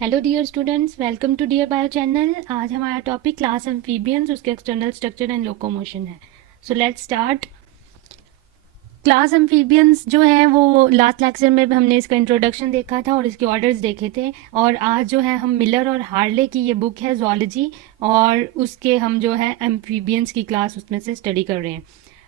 Hello dear students, welcome to dear bio channel. आज हमारा topic class amphibians, उसके external structure and locomotion है। So let's start. Class amphibians जो है वो लास्ट लेक्चर में हमने इसका इंट्रोडक्शन देखा था और इसके ऑर्डर्स देखे थे। और आज जो है हम मिलर और हार्ले की ये बुक है जूलॉजी, और उसके हम जो है एम्फीबियंस की क्लास उसमें से स्टडी कर रहे हैं।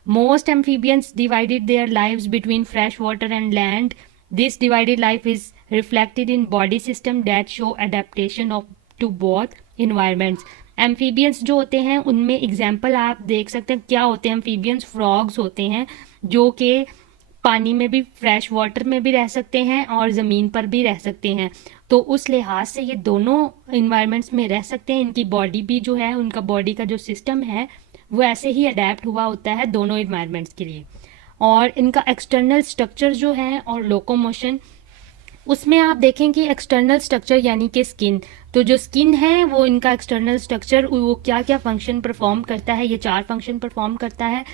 Most amphibians divided their lives between fresh water and land. This divided life is reflected in body system that show adaptation of to both environments. Amphibians जो होते हैं उनमें एग्जाम्पल आप देख सकते हैं क्या होते हैं। एम्फीबियंस फ्रॉग्स होते हैं जो कि पानी में भी, फ्रेश वाटर में भी रह सकते हैं और ज़मीन पर भी रह सकते हैं। तो उस लिहाज से ये दोनों इन्वायरमेंट्स में रह सकते हैं। इनकी बॉडी भी जो है, उनका बॉडी का जो सिस्टम है वो ऐसे ही अडेप्ट हुआ होता है दोनों इन्वायरमेंट्स के लिए। और इनका एक्सटर्नल स्ट्रक्चर जो है और लोकोमोशन, उसमें आप देखें कि एक्सटर्नल स्ट्रक्चर यानी कि स्किन, तो जो स्किन है वो इनका एक्सटर्नल स्ट्रक्चर वो क्या क्या फंक्शन परफॉर्म करता है, ये 4 फंक्शन परफॉर्म करता है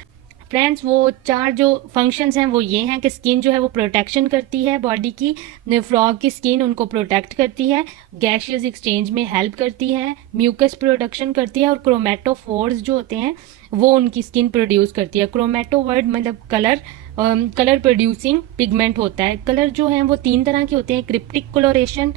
फ्रेंड्स। वो 4 जो फंक्शंस हैं वो ये हैं कि स्किन जो है वो प्रोटेक्शन करती है बॉडी की। फ्रॉग की स्किन उनको प्रोटेक्ट करती है, गैशियस एक्सचेंज में हेल्प करती है, म्यूकस प्रोडक्शन करती है, और क्रोमेटोफोर्स जो होते हैं वो उनकी स्किन प्रोड्यूस करती है। क्रोमेटो वर्ड मतलब कलर, कलर प्रोड्यूसिंग पिगमेंट होता है। कलर जो है वो 3 तरह के होते हैं, क्रिप्टिक कलोरेशन,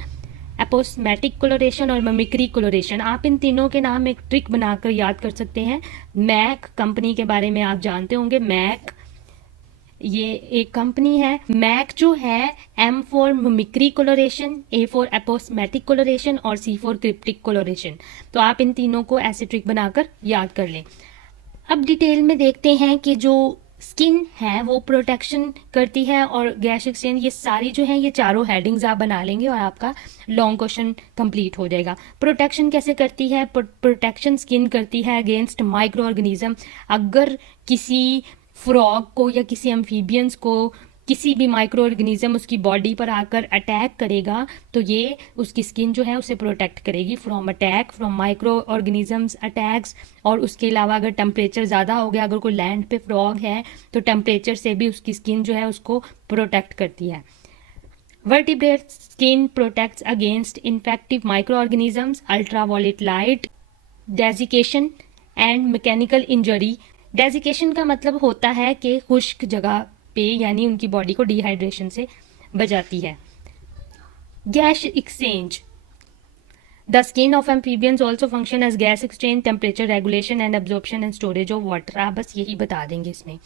एपोस्मेटिक कलोरेशन और मिमिक्री कलोरेशन। आप इन तीनों के नाम एक ट्रिक बनाकर याद कर सकते हैं। मैक कंपनी के बारे में आप जानते होंगे। मैक ये एक कंपनी है। मैक जो है, M for mimicry colouration, A for aposematic colouration और सी फॉर क्रिप्टिक कलोरेशन। तो आप इन तीनों को ऐसे ट्रिक बनाकर याद कर लें। अब डिटेल में देखते हैं कि जो स्किन है वो प्रोटेक्शन करती है और गैस एक्सचेंज, ये सारी जो है ये चारों हेडिंग्स आप बना लेंगे और आपका लॉन्ग क्वेश्चन कंप्लीट हो जाएगा। प्रोटेक्शन कैसे करती है? प्रोटेक्शन स्किन करती है अगेंस्ट माइक्रो ऑर्गेनिज्म। अगर किसी फ्रॉग को या किसी एम्फीबियंस को किसी भी माइक्रो ऑर्गेनिज्म उसकी बॉडी पर आकर अटैक करेगा तो ये उसकी स्किन जो है उसे प्रोटेक्ट करेगी from attack, from micro organisms attacks. और उसके अलावा अगर टेम्परेचर ज़्यादा हो गया, अगर कोई लैंड पे फ्रॉग है तो टेम्परेचर से भी उसकी स्किन जो है उसको प्रोटेक्ट करती है। Vertebrate skin protects against infective micro organisms, ultraviolet light, desiccation and mechanical injury. Desiccation का मतलब होता है कि खुश्क जगह पे, यानी उनकी बॉडी को डिहाइड्रेशन से बचाती है। Gas exchange, the skin of amphibians also function as gas exchange, temperature regulation and absorption and storage of water. आप बस यही बता देंगे इसमें।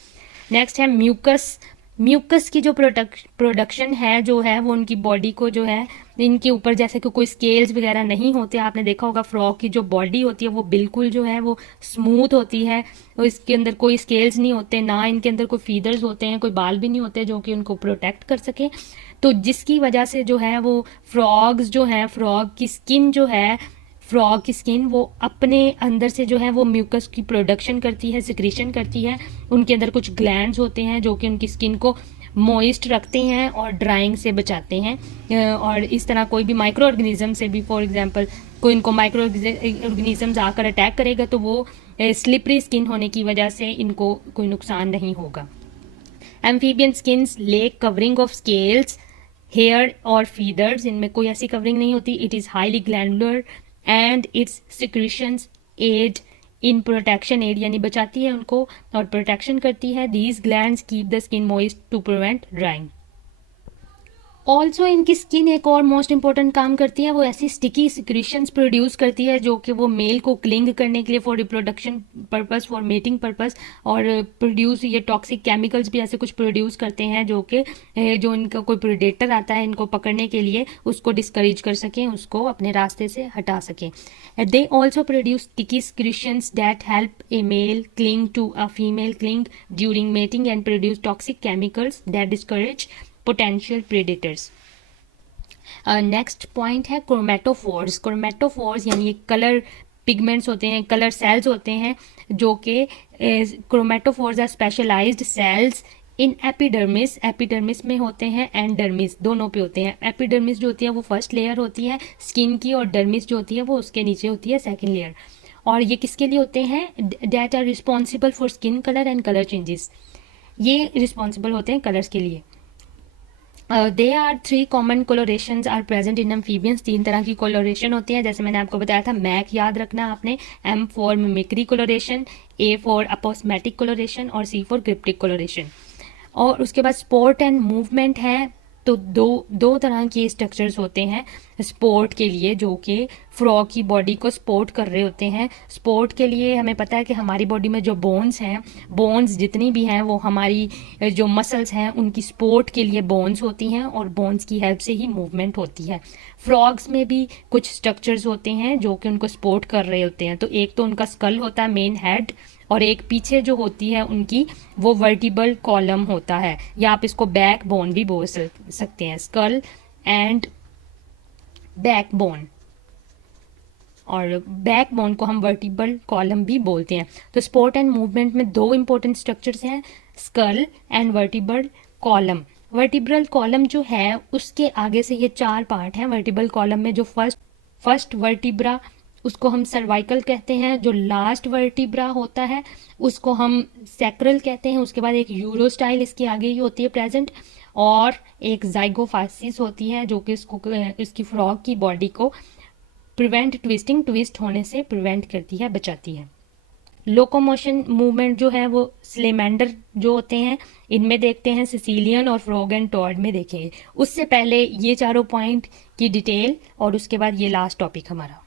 नेक्स्ट है म्यूकस। म्यूकस की जो प्रोडक्शन है जो है वो उनकी बॉडी को जो है, इनके ऊपर जैसे कि कोई स्केल्स वगैरह नहीं होते। आपने देखा होगा फ्रॉग की जो बॉडी होती है वो बिल्कुल जो है वो स्मूथ होती है, तो इसके अंदर कोई स्केल्स नहीं होते, ना इनके अंदर कोई फीदर्स होते हैं, कोई बाल भी नहीं होते जो कि उनको प्रोटेक्ट कर सके। तो जिसकी वजह से जो है वो फ्रॉग्स जो हैं, फ्रॉग की स्किन जो है, फ्रॉग की स्किन वो अपने अंदर से जो है वो म्यूकस की प्रोडक्शन करती है, सिक्रीशन करती है। उनके अंदर कुछ ग्लैंड्स होते हैं जो कि उनकी स्किन को मॉइस्ट रखते हैं और ड्राइंग से बचाते हैं। और इस तरह कोई भी माइक्रो ऑर्गेनिज्म से भी, फॉर एग्जांपल कोई इनको माइक्रो ऑर्गेनिज्म आकर अटैक करेगा तो वो स्लिपरी स्किन होने की वजह से इनको कोई नुकसान नहीं होगा। Amphibian skins lack covering of scales, hair और फीदर्स, इनमें कोई ऐसी कवरिंग नहीं होती। It is highly glandular and its secretions aid in protection, aid यानी बचाती है उनको और प्रोटेक्शन करती है। These glands keep the skin moist to prevent drying. Also इनकी स्किन एक और मोस्ट इंपॉर्टेंट काम करती है, वो ऐसी स्टिकी सिक्रीशंस प्रोड्यूस करती है जो कि वो मेल को क्लिंग करने के लिए, for reproduction purpose, for mating purpose, और प्रोड्यूस ये टॉक्सिक केमिकल्स भी ऐसे कुछ प्रोड्यूस करते हैं जो कि जो इनका कोई प्रेडेटर आता है इनको पकड़ने के लिए उसको डिस्करेज कर सकें, उसको अपने रास्ते से हटा सकें। They also produce sticky secretions that help a male cling to a female cling during mating and produce toxic chemicals that discourage potential predators. Next point है क्रोमेटोफोर्स। क्रोमेटोफोर्स यानी ये कलर पिगमेंट्स होते हैं, कलर सेल्स होते हैं जो कि chromatophores are specialised cells in epidermis. Epidermis में होते हैं एंड डर्मिस, दोनों पे होते हैं। एपिडर्मिस जो होती है वो फर्स्ट लेयर होती है स्किन की, और डर्मिस जो होती है वो उसके नीचे होती है सेकेंड लेयर। और ये किसके लिए होते हैं? That are responsible for skin colour and colour changes. ये रिस्पॉन्सिबल होते हैं कलर्स के लिए। They are 3 common colourations are present in amphibians. 3 तरह की कोलोरेशन होती है, जैसे मैंने आपको बताया था। मैक याद रखना आपने, M for mimicry colouration, A for aposematic colouration और C फॉर क्रिप्टिक कोलोरेशन। और उसके बाद स्पोर्ट एंड मूवमेंट है, तो दो तरह के स्ट्रक्चर्स होते हैं स्पोर्ट के लिए, जो कि फ्रॉग की बॉडी को सपोर्ट कर रहे होते हैं। स्पोर्ट के लिए हमें पता है कि हमारी बॉडी में जो बोन्स हैं, बोन्स जितनी भी हैं वो हमारी जो मसल्स हैं उनकी सपोर्ट के लिए बोन्स होती हैं, और बोन्स की हेल्प से ही मूवमेंट होती है। फ्रॉग्स में भी कुछ स्ट्रक्चर्स होते हैं जो कि उनको सपोर्ट कर रहे होते हैं। तो एक तो उनका स्कल होता है, मेन हेड, और एक पीछे जो होती है उनकी वो वर्टिबल कॉलम होता है, या आप इसको बैक बोन भी बोल सकते हैं। स्कल एंड बैक बोन, और बैक बोन को हम वर्टिबल कॉलम भी बोलते हैं। तो स्पोर्ट एंड मूवमेंट में 2 इंपॉर्टेंट स्ट्रक्चर्स हैं, skull and vertebral column. Vertebral column जो है उसके आगे से ये 4 पार्ट हैं। वर्टिबल कॉलम में जो फर्स्ट वर्टिब्रा, उसको हम सर्वाइकल कहते हैं। जो लास्ट वर्टिब्रा होता है उसको हम सैक्रल कहते हैं। उसके बाद एक यूरोस्टाइल इसके आगे ही होती है प्रेजेंट, और एक जाइगोफाइसिस होती है जो कि इसकी फ्रॉग की बॉडी को ट्विस्ट होने से प्रिवेंट करती है, बचाती है। लोकोमोशन मूवमेंट जो है वो स्लेमेंडर जो होते हैं इनमें देखते हैं, सिसिलियन और फ्रॉग एंड टॉड में देखेंगे। उससे पहले ये चारों पॉइंट की डिटेल, और उसके बाद ये लास्ट टॉपिक हमारा।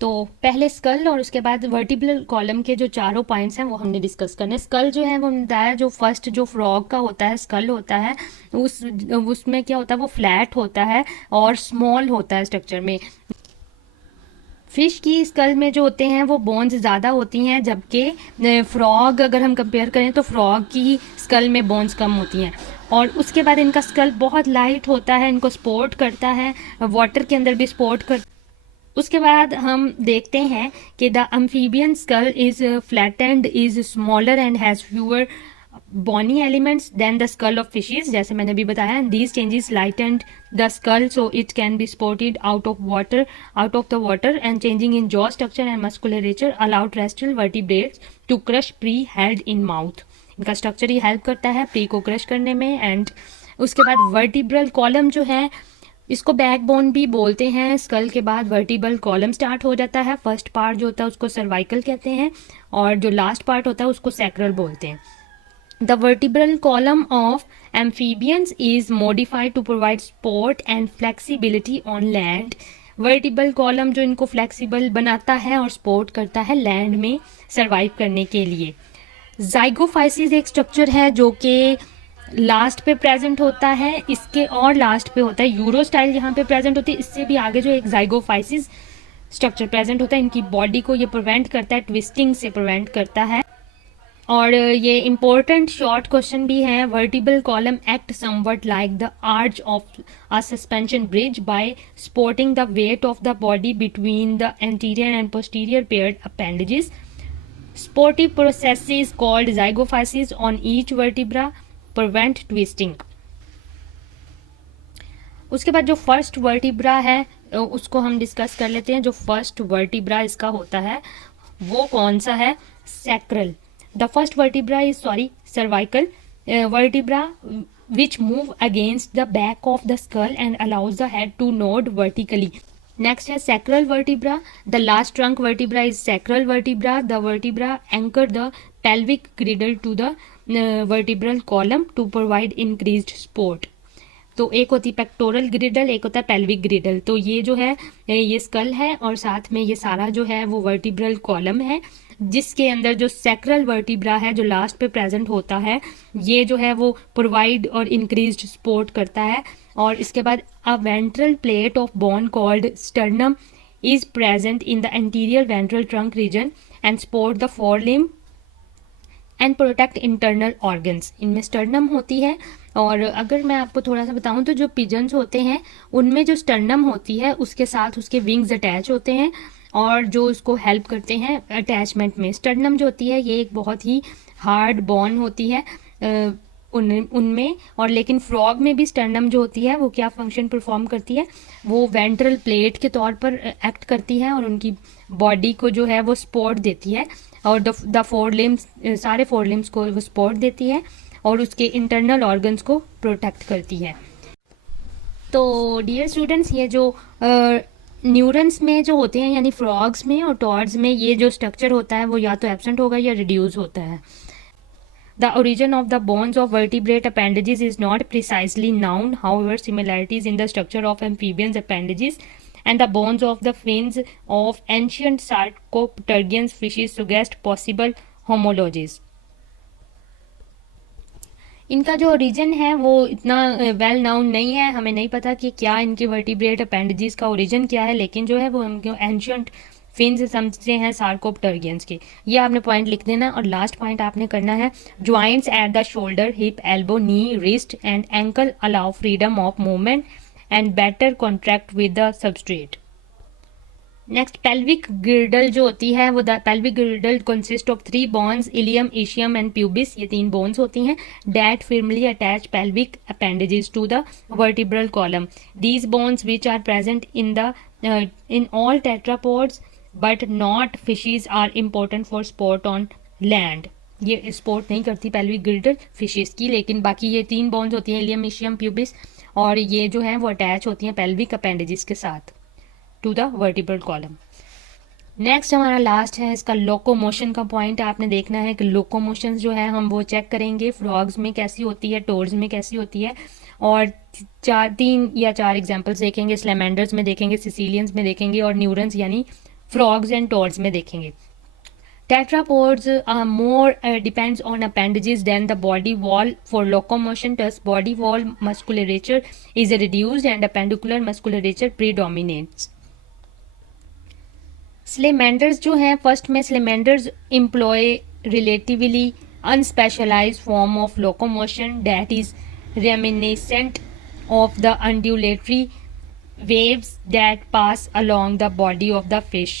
तो पहले स्कल और उसके बाद वर्टिब्रल कॉलम के जो चारों पॉइंट्स हैं वो हमने डिस्कस करने। स्कल जो है वो बताया, जो फर्स्ट जो फ्रॉग का होता है स्कल होता है, उसमें क्या होता है, वो फ्लैट होता है और स्मॉल होता है स्ट्रक्चर में। फिश की स्कल में जो होते हैं वो बोन्स ज़्यादा होती हैं, जबकि फ्रॉग अगर हम कंपेयर करें तो फ्रॉग की स्कल में बोन्स कम होती हैं। और उसके बाद इनका स्कल बहुत लाइट होता है, इनको सपोर्ट करता है, वाटर के अंदर भी सपोर्ट कर। उसके बाद हम देखते हैं कि the amphibian skull is flattened, is smaller and has fewer bony elements than the skull of fishes, जैसे मैंने अभी बताया। these changes lightened the skull so it can be sported out of the water, and changing in jaw structure and musculature allowed terrestrial vertebrates to crush prey held in mouth। इनका structure ही help करता है pre को crush करने में। And उसके बाद vertebral column जो है इसको बैकबोन भी बोलते हैं। स्कल के बाद वर्टिब्रल कॉलम स्टार्ट हो जाता है। फर्स्ट पार्ट जो होता है उसको सर्वाइकल कहते हैं, और जो लास्ट पार्ट होता है उसको सैक्रल बोलते हैं। The vertebral column of amphibians is modified to provide support and flexibility on land। Vertebral column जो इनको फ्लेक्सिबल बनाता है और सपोर्ट करता है लैंड में सरवाइव करने के लिए। जाइगोफाइसिस एक स्ट्रक्चर है जो कि लास्ट पे प्रेजेंट होता है, इसके और लास्ट पे होता है। यूरोस्टाइल यहाँ पे प्रेजेंट होती है, इससे भी आगे जो एक जाइगोफाइसिस स्ट्रक्चर प्रेजेंट होता है। इनकी बॉडी को ये प्रिवेंट करता है, ट्विस्टिंग से प्रिवेंट करता है। और ये इम्पोर्टेंट शॉर्ट क्वेश्चन भी है। Vertebral column act somewhat like the arch of a suspension bridge bye supporting the weight of the body between the anterior and posterior paired appendages. Sportive processes called zygophysis on each vertebra prevent twisting। उसके बाद जो first vertebra है उसको हम discuss कर लेते हैं। जो फर्स्ट वर्टिब्रा इसका होता है वो कौन सा है? Sacral. The first vertebra is cervical vertebra which move against the back of the skull and allows the head to nod vertically। Next है sacral vertebra। The last trunk vertebra is sacral vertebra। The vertebra anchor the pelvic girdle to the vertebral column to provide increased support। तो एक होती है pectoral ग्रिडल, एक होता है pelvic ग्रिडल। तो ये जो है ये स्कल है और साथ में ये सारा जो है वो वर्टिब्रल कॉलम है, जिसके अंदर जो सैक्रल वर्टिब्रा है जो लास्ट पे प्रेजेंट होता है, ये जो है वो प्रोवाइड और इंक्रीज्ड सपोर्ट करता है। और इसके बाद अ ventral plate of bone called sternum is present in the anterior ventral trunk reason and support the four limb and protect internal organs. इनमें स्टर्नम होती है। और अगर मैं आपको थोड़ा सा बताऊं तो जो पिजन्स होते हैं उनमें जो स्टर्नम होती है उसके साथ उसके विंग्स अटैच होते हैं और जो उसको हेल्प करते हैं अटैचमेंट में। स्टर्नम जो होती है ये एक बहुत ही हार्ड बोन होती है उनमें। और लेकिन फ्रॉग में भी स्टर्नम जो होती है वो क्या फंक्शन परफॉर्म करती है, वो वेंट्रल प्लेट के तौर पर एक्ट करती है और उनकी बॉडी को जो है वो सपोर्ट देती है। और द फोर लिम्स, सारे फोर लिम्स को वो सपोर्ट देती है। और उसके इंटरनल ऑर्गन्स को प्रोटेक्ट करती है। तो डियर स्टूडेंट्स, ये जो न्यूरन्स में जो होते हैं यानी फ्रॉग्स में और टॉर्ड्स में ये जो स्ट्रक्चर होता है वो या तो एब्सेंट होगा या रिड्यूस होता है। The origin of the bones of vertebrate appendages is not precisely known. However, similarities in the structure of amphibians appendages and the bones of the fins of ancient sarcopterygian fishes suggest possible homologies. इनका जो origin है वो इतना well known नहीं है, हमें नहीं पता कि क्या इनके वर्टिब्रेट अपेंडेजेस का ओरिजिन क्या है, लेकिन जो है वो इनके एंशियंट फिन्स समझते हैं सार्कोप्टेरिगियंस के। ये आपने पॉइंट लिख देना और लास्ट पॉइंट आपने करना है joints at the shoulder, hip, elbow, knee, wrist and ankle allow freedom of movement and better contract with the substrate. Next, pelvic girdle जो होती है वो the pelvic girdle consist of 3 bones, ilium, ischium and pubis. ये 3 bones होती हैं that firmly attach pelvic appendages to the vertebral column. These bones which are present in all tetrapods but not fishes are important for sport on land. ये sport नहीं करती pelvic गिर्डल fishes की, लेकिन बाकी ये 3 बोन्स होती हैं इलियम, इशियम, प्यूबिस, और ये जो है वो अटैच होती हैं पेल्विक अपेंडेजेस के साथ to the vertebral column. Next हमारा लास्ट है इसका लोकोमोशन का पॉइंट। आपने देखना है कि लोकोमोशन जो है हम वो चेक करेंगे फ्रॉग्स में कैसी होती है, टोर्ड्स में कैसी होती है, और 3 या 4 एग्जांपल्स देखेंगे। स्लेमेंडर्स में देखेंगे, सिसिलियंस में देखेंगे और न्यूरन्स यानी फ्रॉग्स एंड टोर्ड्स में देखेंगे। Tetrapods are more depends on appendages than the body wall for locomotion. Thus, body wall musculature is reduced and appendicular musculature predominates. स्लेमेंडर्स जो हैं, फर्स्ट में salamanders employ relatively unspecialised form of locomotion that is reminiscent of the undulatory waves that pass along the body of the fish.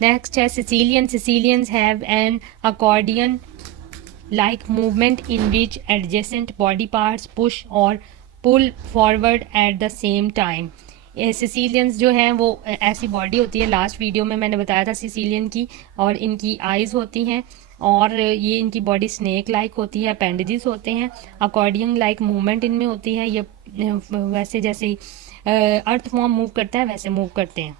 Next है Sicilian. Sicilians have an accordion-like movement in which adjacent body parts push or pull forward at the same time. सिसिलियंस जो हैं वो ऐसी body होती है, last video में मैंने बताया था सिसिलियन की, और इनकी आइज़ होती हैं और ये इनकी बॉडी स्नेक लाइक होती है, अपेंडेजेस होते हैं, अकॉर्डियन लाइक मूवमेंट इनमें होती है। ये वैसे जैसे अर्थ फॉर्म मूव करता है वैसे मूव करते हैं।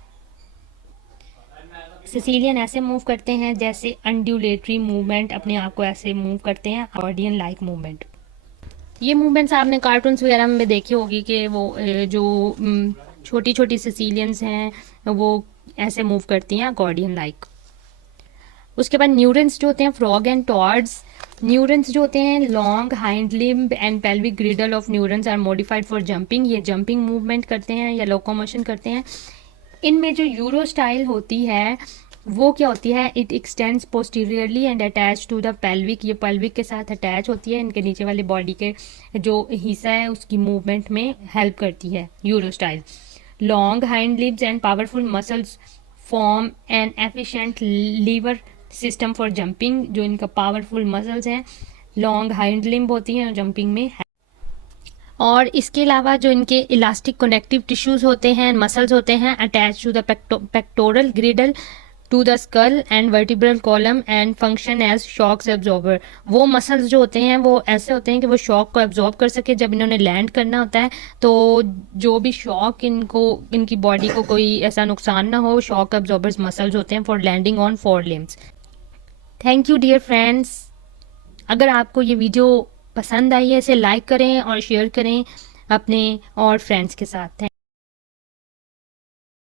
सिसिलियन ऐसे मूव करते हैं जैसे अंड्यूलेटरी मूवमेंट, अपने आप को ऐसे मूव करते हैं, अकॉर्डियन लाइक मूवमेंट। ये मूवमेंट्स आपने कार्टून्स वगैरह में देखी होगी कि वो जो छोटी छोटी सिसिलियंस हैं वो ऐसे मूव करती हैं अकॉर्डियन लाइक। उसके बाद न्यूरन्स जो होते हैं फ्रॉग एंड टॉर्ड्स। न्यूरन्स जो होते हैं long hind limb and pelvic girdle of anurans are modified for jumping. ये जंपिंग मूवमेंट करते हैं या लोकोमोशन करते हैं। इनमें जो यूरो स्टाइल होती है वो क्या होती है, it extends posteriorly and attach to the pelvic. ये पेल्विक के साथ अटैच होती है, इनके नीचे वाले बॉडी के जो हिस्सा है उसकी मूवमेंट में हेल्प करती है urostyle. Long hind limbs and powerful muscles form an efficient lever system for jumping. जो इनका पावरफुल मसल्स हैं, लॉन्ग हाइंड लिम्ब होती हैं जंपिंग में। और इसके अलावा जो इनके इलास्टिक कनेक्टिव टिश्यूज होते हैं, मसल्स होते हैं attach to the pectoral girdle to the skull and vertebral column and function as shocks absorber. वो मसल्स जो होते हैं वो ऐसे होते हैं कि वो शॉक को एब्जॉर्ब कर सके। जब इन्होंने लैंड करना होता है तो जो भी शॉक इनकी बॉडी को कोई ऐसा नुकसान ना हो, शॉक एब्जॉर्बर्स मसल्स होते हैं for landing on 4 limbs. Thank you dear friends. अगर आपको ये वीडियो पसंद आई है इसे लाइक करें और शेयर करें अपने और फ्रेंड्स के साथ। थैंक